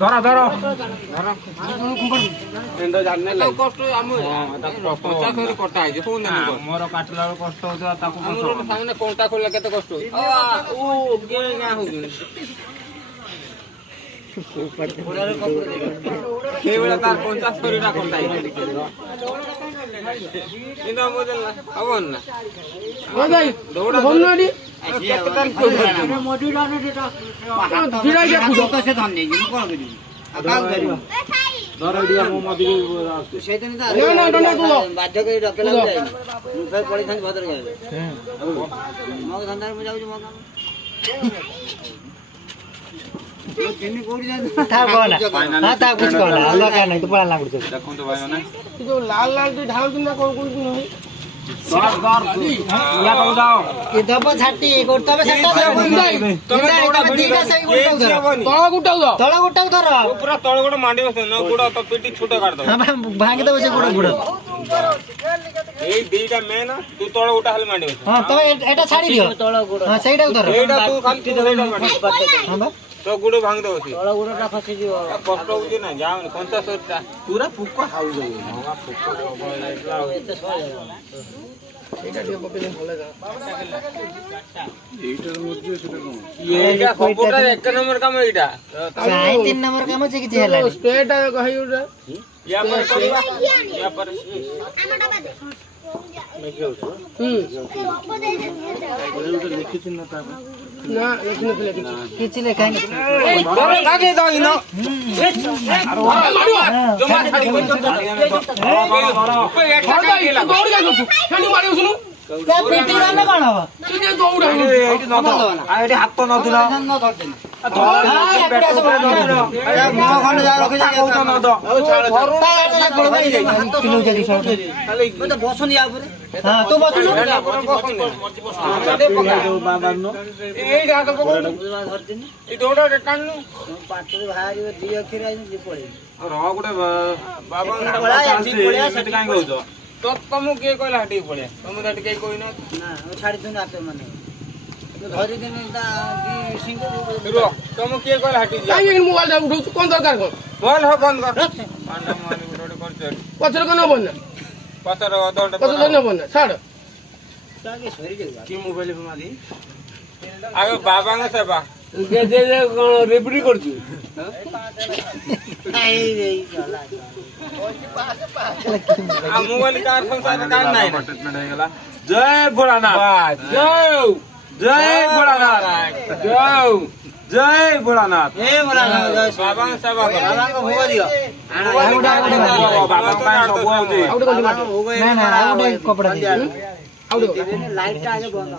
ଧର ଧର ମୋର କାଟିଲା ବେଳକୁ କଷ୍ଟ ହଉଥିବା ତାକୁ କଣ୍ଟା ଖୋଲିଲା କେତେ କଷ୍ଟ ସେଇଭଳିଆ ତାର 50 କଣ୍ଟା ହବନି ନା ବାଧ୍ୟ କରି ଡକେଲା ପଳେଇଥାନ୍ତି ଭଦ୍ରକ ମୋ ଧନ୍ଦାରେ ମୁଁ ଯାଉଛି ମୋ କାମ ଲାଲ ଲାଲ ଢାଳୁଛନ୍ତି ନା କଣ କରୁଛନ୍ତି ଭାଙ୍ଗିଦବ ସେ ଗୋଡ ଗୋଡ ଏଇ ଦିଟା ମେନ ତୁ ତଳ ଗୋଟା ଖାଲି ମାଣ୍ଡି ଏଟା ଛାଡି ଦିଅ ସେଇଟାକୁ ଧର तो गुड़ भांग दो सी तळ गुड़टा खसी दियो कष्ट होची ना जाम 50 टा पूरा फुक हाउ जाऊ हां फुक एते सळ एटा दियो पकेले भले जा एटा मध्य सेटा कोन एटा कम्प्यूटर एक नंबर काम एटा चाहे 3 नंबर काम छै कि हेला स्टेट कहि उडा या पर करबा या पर लिखिथिन ना ता ना किछि लेखा कागे दई न जमा छाडी को क्या पेटी रहने कौन हो तुझे दौड़ा एठी न दो आ एठी हाथ न दिना न धरते अरे मो खंड जा रखि जा को न दो किलो जदी सौ मैं तो बसन या ऊपर हां तो बसन बाबा नो ए जा तो धरते ई दौड़ा कान्नु पाटरे भारी दी अखिर आई पड़े र गुटे बाबा पड़े सेट काई कहउछो तो तुम के कहला हटी पड़े तुम हटी के कोइ ना छाड़ी दून आपे माने धरि दिन ता की सिंह रो तुम के कहला हटी जा काई मोबाइल जा उठौ कोन दरकार कोन मोबाइल हो बंद कर पांडा मानी गुडे करछ पछर कोन बन्ना पछर अदोट पछर न बन्ना छाड़ ताके सरी देबा की मोबाइल पे मारी आगे बाबा ने सेवा दे दे कोन रिपीट करछु नहीं रे चला आ मोबाइल कार संसार कार नहीं ट्रीटमेंट हो गेला जय भोलानाथ जय भोलानाथ जय भोलानाथ ए भोलानाथ बाबा ने सेवा कर बाबा को भोग दियो बाबा का सब आउजे ना ना आउटे कपड़ा दे आउटे लाइट ता आगे बंद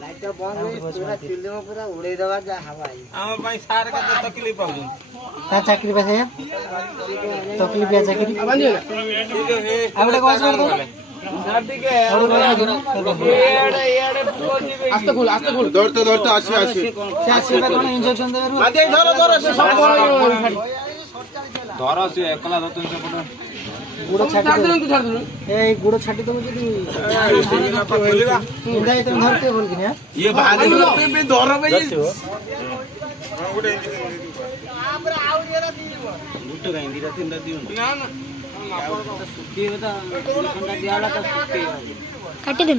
लाइट ता बंद पूरा फिल्म पूरा उड़े दवा जा हवा आई हम भाई सार का तकलीफ आउ ता चाकरी पे है तकलीफ है चाकरी बांधियो ना आउटे को आसो शादी के आस्ते खोल धरते धरते आसी से पे कोन इंजेक्शन दे बादे धरो से सब धर से एकला धरते से पड़ गुड़ छाटी ए गुड़ छाटी तो मुझे खोलिबा इंदा इतने धरते बोल कि ये भाग पे धर पे गुडे गुट का इंदिरा तीनदा दियो ना ना सुट्टी होता ठंडा दियाला तो सुट्टी काटी दे